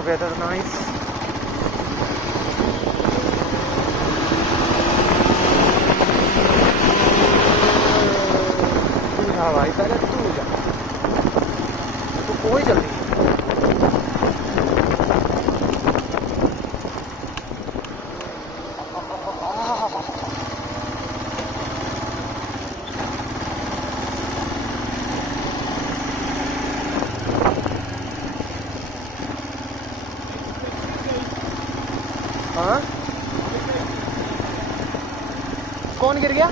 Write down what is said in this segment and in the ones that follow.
the weather nice. तू जा भाई, पहले तू जा, तो कोई जल्दी नहीं। हाँ, कौन गिर गया?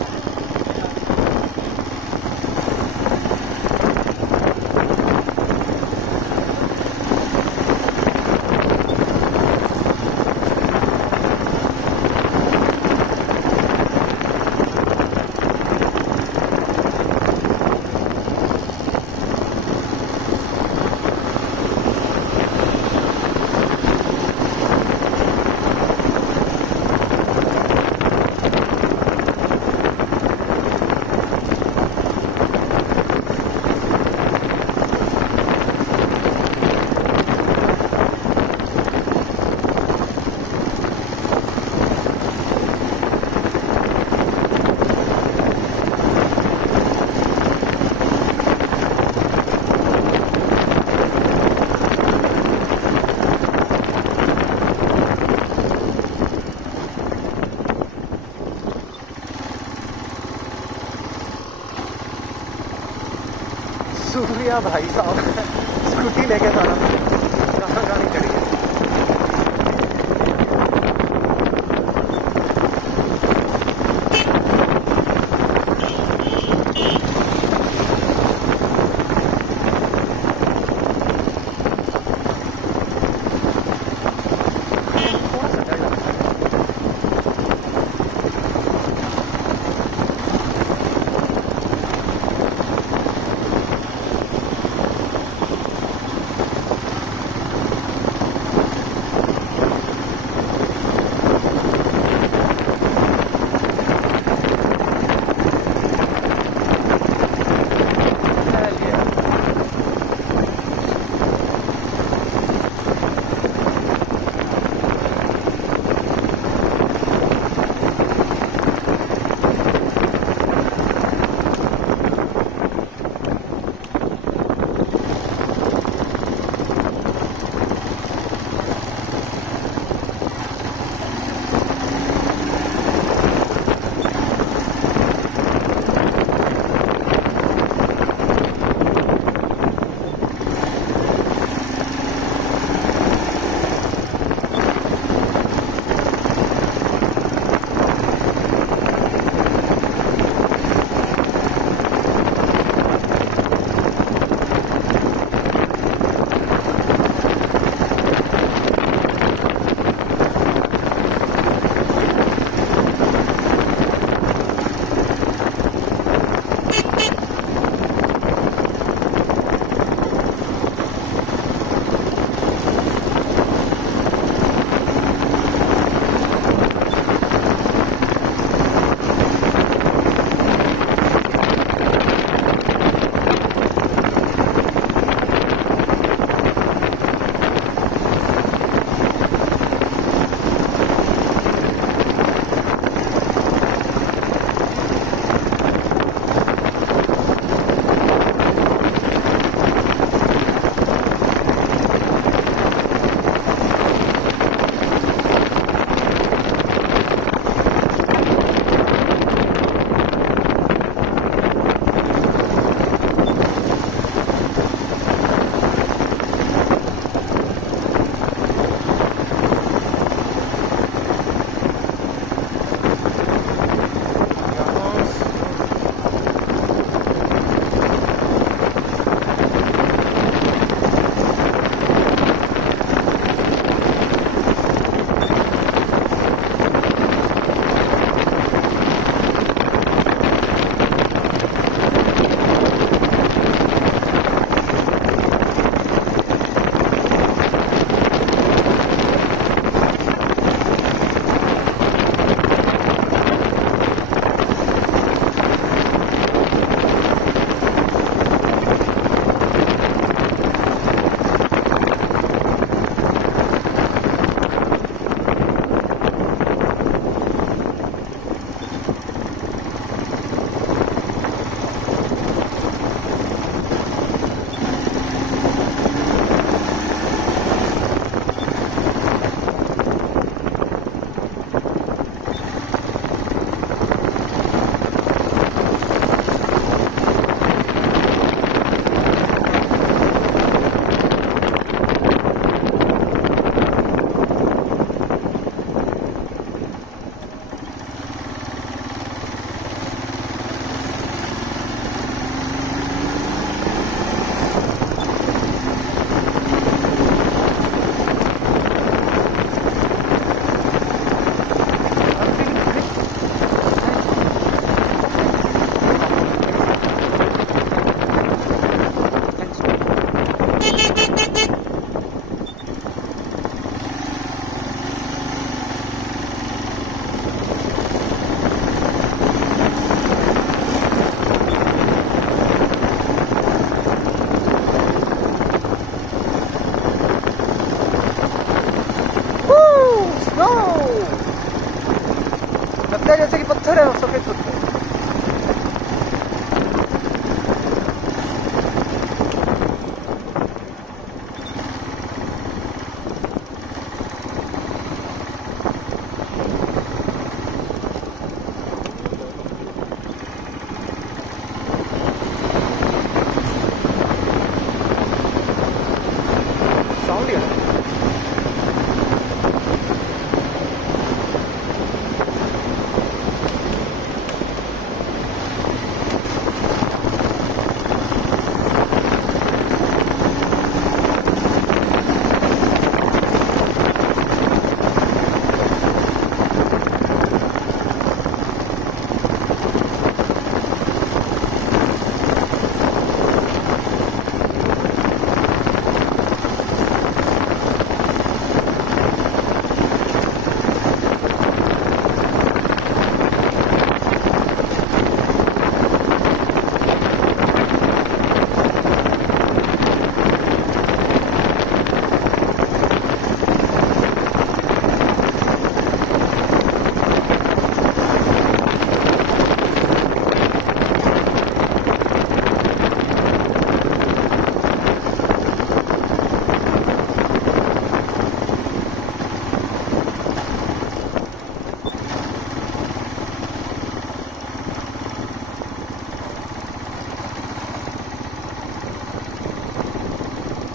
सूर्या भाई साहब स्कूटी लेके था ना, कहाँ गाड़ी चढ़ी है। थोड़ा सा डर लगता है। सफेद पत्थर। साउंड है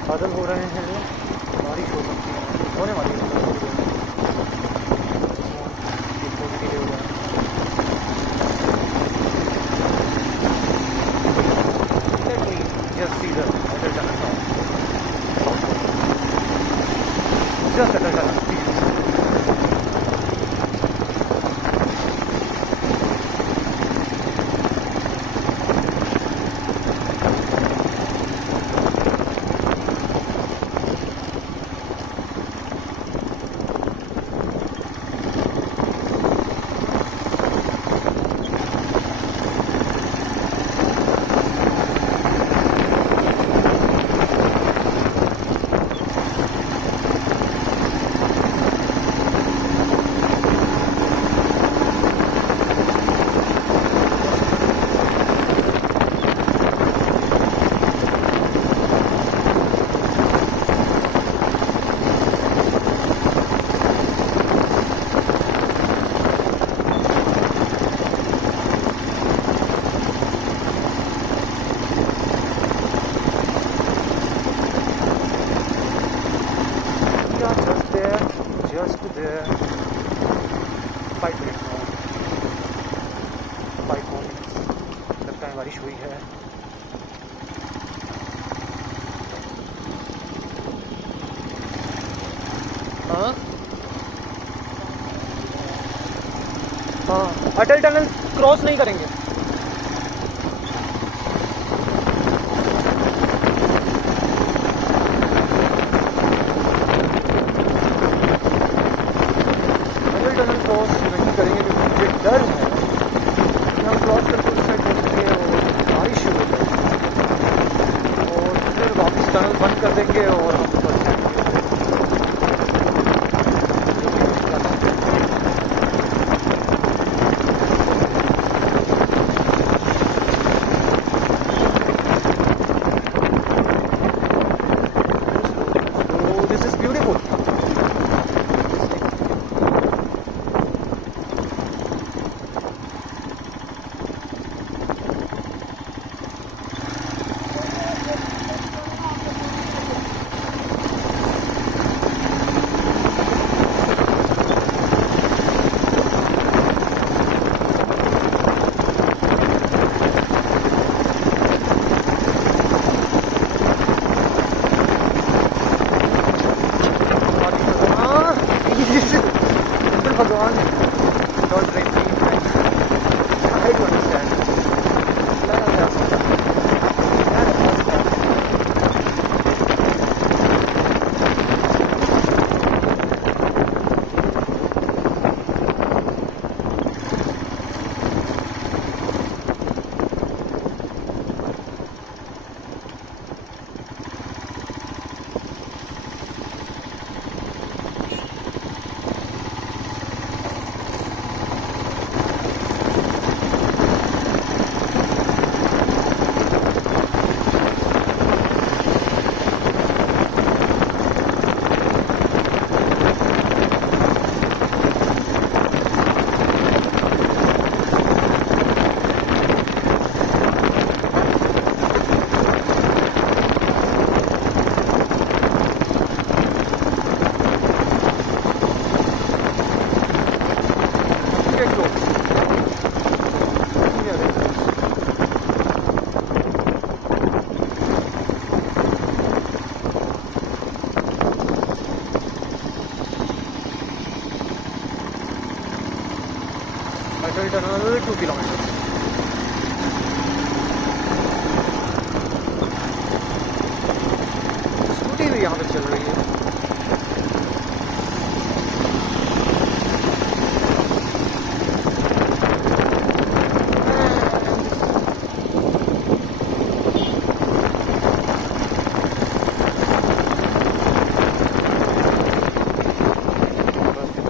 बादल हो रहे हैं, बारिश हो सकती है, होने वाली है। थोड़ी डिले हो गया। Let me just see the Atal tunnel now. Just Atal tunnel, please. Just there. 5 minutes more. 5 more minutes. लगता है बारिश हुई है। हाँ हाँ, अटल टनल क्रॉस नहीं करेंगे। टनल क्रॉस नहीं करेंगे क्योंकि मुझे डर है कि हम क्रॉस करके उस साइड पहुँचेंगे और बारिश शुरू हो जाएगी और फिर वापस टनल बंद कर देंगे और हम फंस जाएंगे। अटल टनल 2 किलोमीटर। स्कूटी भी यहाँ पे चल रही है।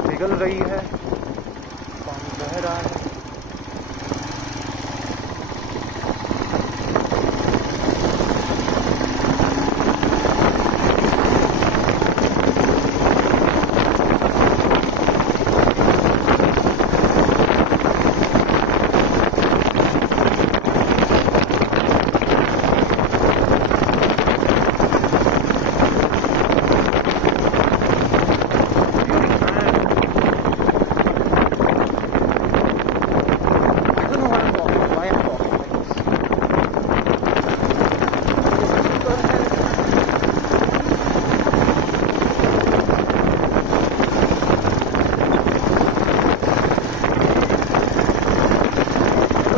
पिघल रही है, पानी बह रहा है।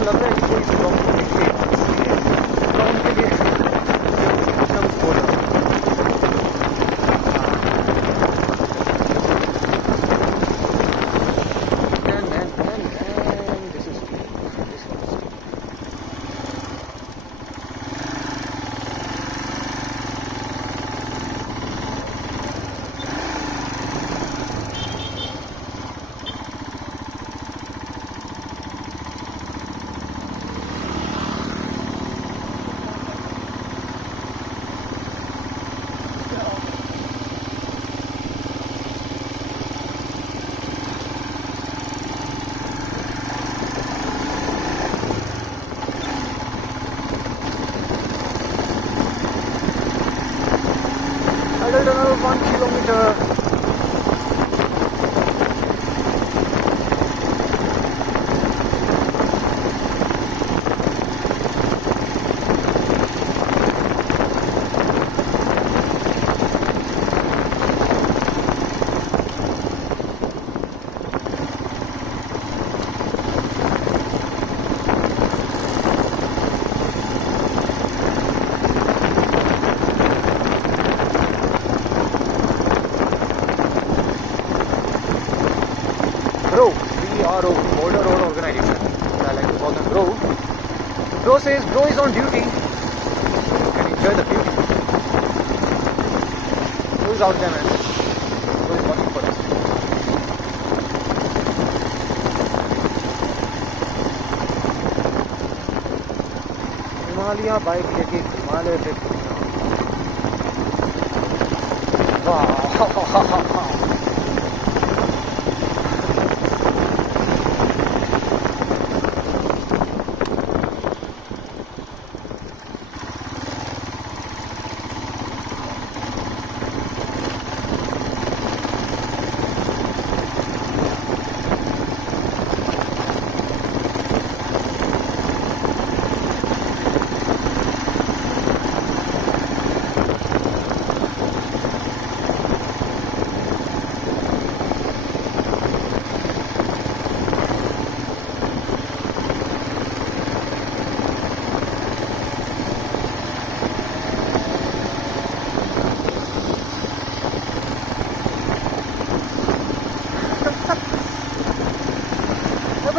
लग रहा है कि कोई स्टॉप उनके लिए कुछ ना कुछ बोल रहा Atal tunnel 1 kilometre. Bro, we are a border road organization. I like to call them bro. Bro says bro is on duty. So you can enjoy the beauty. Who is out there, man? Who is watching for us? Himalaya बाइक लेके हिमालय पे वाह।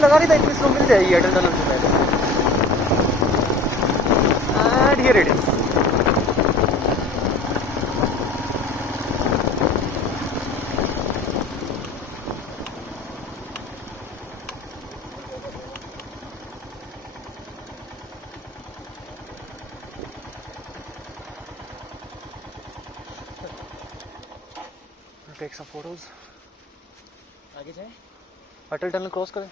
लगा रही था इतनी स्लो मिल जाएगी अटल tunnel से पहले। And here it is. Take some photos. आगे जाए, अटल टनल क्रॉस करें।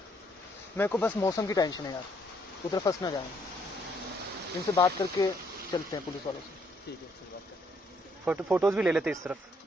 मेरे को बस मौसम की टेंशन है यार, उधर फंस ना जाए। इनसे बात करके चलते हैं पुलिस वालों से। ठीक है, फिर बात करते हैं। फोटोज भी ले लेते इस तरफ।